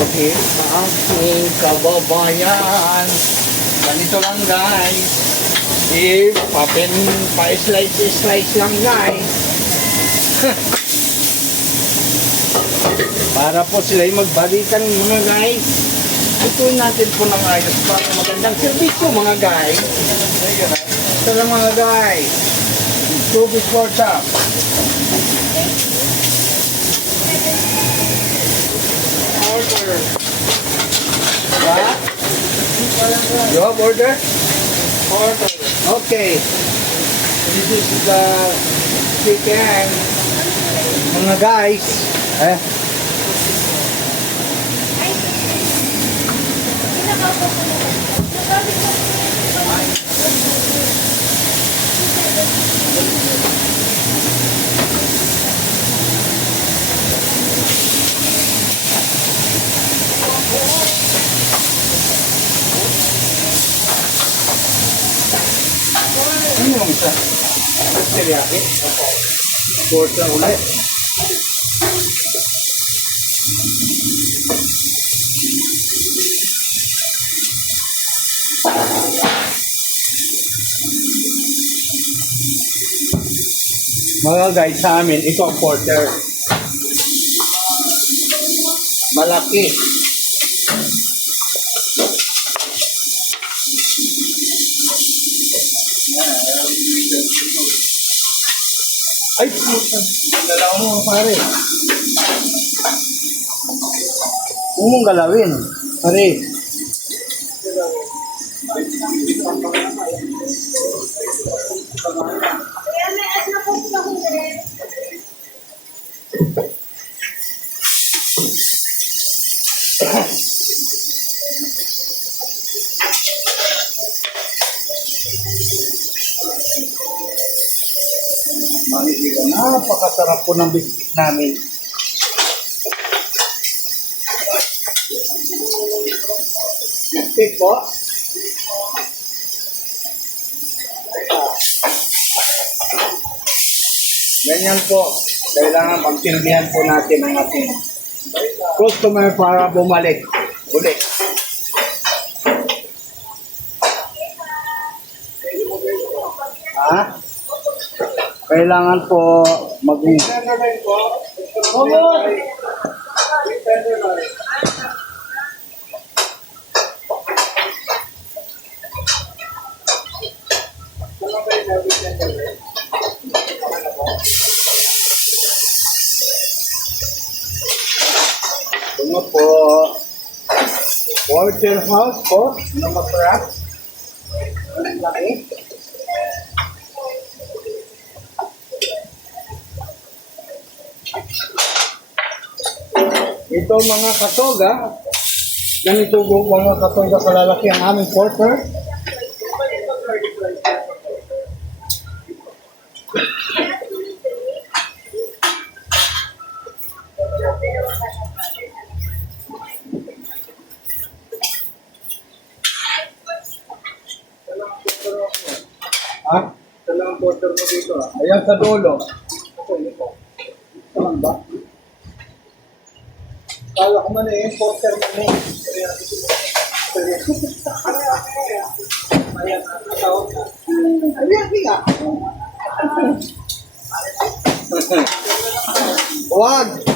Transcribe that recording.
Okay, sa aking kababayan. Ganito lang guys. Pa-slice lang guys. Para po sila yung magbalikan mga guys. Ituin natin po ng ayos para magandang servisyo mga guys. Ito lang mga guys. Service for top. Order. What? You have order? Order. Okay. This is the chicken. Mga guys. Ano yung isa? Teriyaki? Porta ulit. Mga guys, sa amin, ito ang porter. Malaki. Ay, puta. Galaw mo, pare. Huwag mong galawin, pare. Napakasarap po ng biscuit namin. Biscuit po. Ganyan po. Kailangan pagsilbihan po natin ang ating customer para bumalik ulit. Kailangan po maging ano po water house po na masarap ang laki. Ito mga katoga, ganito po mga katoga kalalaki ang aming porter. Ito lang ang porter mo dito. Ayan sa dulo. Ito lang ba? Kala ko man yung porter mo mo. Wag!